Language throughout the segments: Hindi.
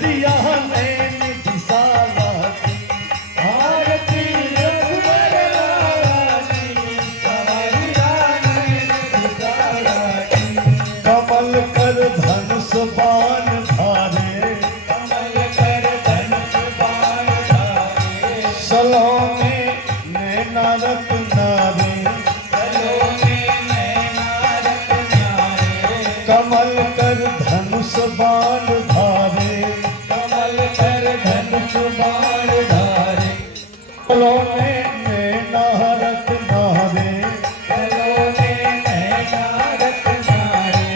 सबरिया नैन विशाला की आरती रघुवर लाला की सबरिया नैन विशाला की कमल कर धनुष बाण धारे कमल कर धनुष बाण धारे सलोने नैना रत्नारे सलोने नैना रत्नारे कमल कर धनुष बाण धारे कमल कर धनुष बाण धारे सलोने नैना रत्नारे सलोने नैना रत्नारे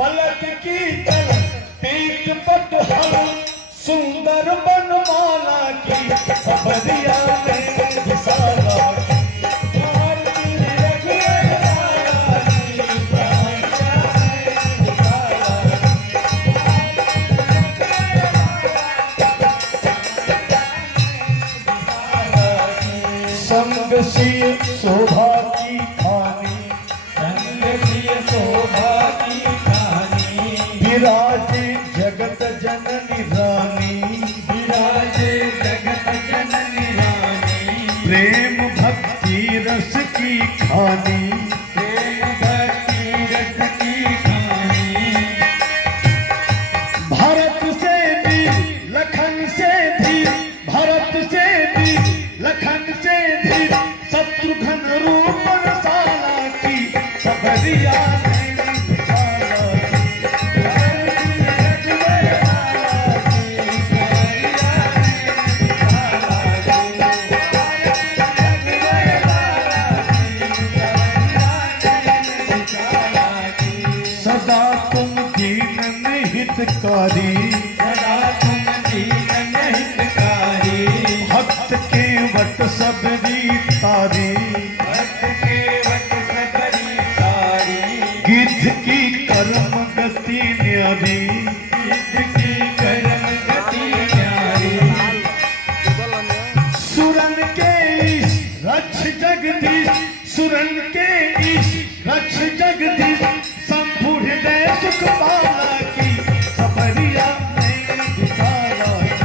पलक की तल पीठ पट हल सुंदर बनमाला की सबरिया नैन विशाला की आरती रघुवर लाला की सबरिया नैन विशाला की संग सिय शोभा की खानी संग सिय शोभा की खानी विराजे जगत जननी रानी विराजे जगत जननी रानी प्रेम भक्ति रस की खानी प्रेम भक्ति रस की खानी भरत से भी लखन से भी भरत से भी लखन से भी शत्रुघ्न रूप रसाला की सबरिया नैन विशाला की आरती रघुवर लाला की सबरिया नैन विशाला की आरती रघुवर लाला की सबरिया नैन विशाला की सदा तुम दीन में हितकारी सदा तुम दीन हितकारी भक्त के वट सबरी तारी भक्त के वट सबरी तारी गिद्ध की कर्म गति न्यारी सिद्ध की कर्म गति न्यारी सुरन के ईश रक्ष जगदीश सुरन के ईश रक्ष जगदीश शंभु हृदय सुख बाला की सबरिया नैन विशाला की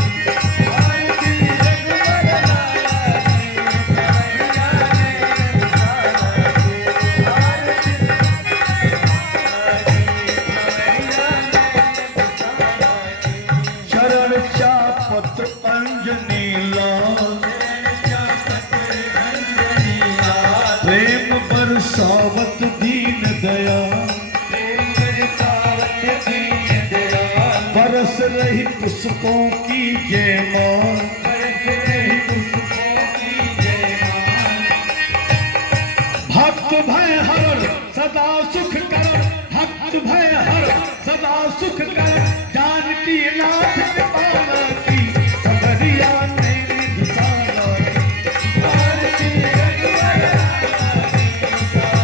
आरती रघुवर लाला की सबरिया नैन विशाला की आरती चरण चापत अंजनी लाल प्रेम बरसावत दीन दया बरस रही पुष्पों की जय मां भक्त भय हर सदा सुख कर भक्त भय हर सदा सुख कर जानकी नाथ कृपाला की सबरिया नैन विशाला की आरती रघुवर लाला की सबरिया नैन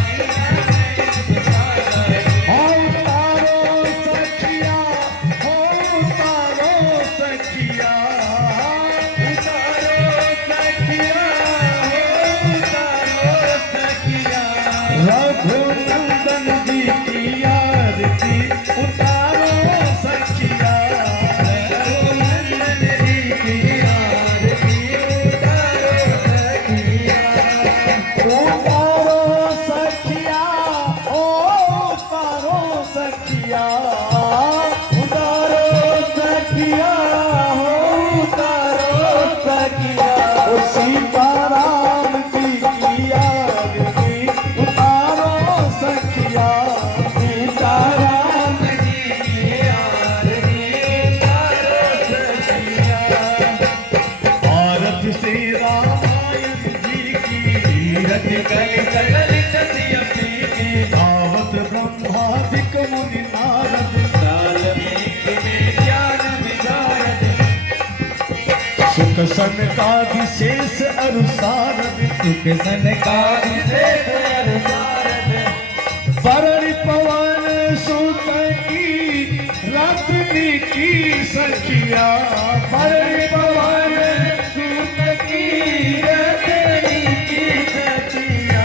विशाला की हो तारो सखिया हो तारो सखिया उतारो सखिया हो उतारो सखिया रघुनंदन जी की आरती उतारो सखिया रघुनंदन जी की आरती उतारो सखिया उतारो सखिया ओ उतारो सखिया उतारो सखिया हो उतारो सखिया ओ सीताराम जी की आरती उतारो सखिया सीताराम जी की आरती उतारो सखिया भारत से रामायण जी की तीरथ कल कलित सियपी की धावत ब्रह्मादिक मुनि नारद वाल्मीकि में ज्ञान विशारद सुख सनकादि शेष अरुसारद सुख सनकादि शेष अरुसारद वरण पवन सुत की रात्रि की सखिया वरण पवन सुत की रात्रि की सखिया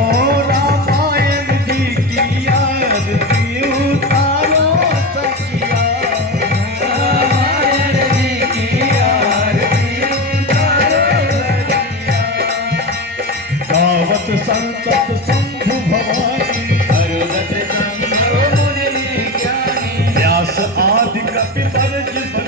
ओ रामायण जी की आरती उतारो सखिया अपनी फर्ज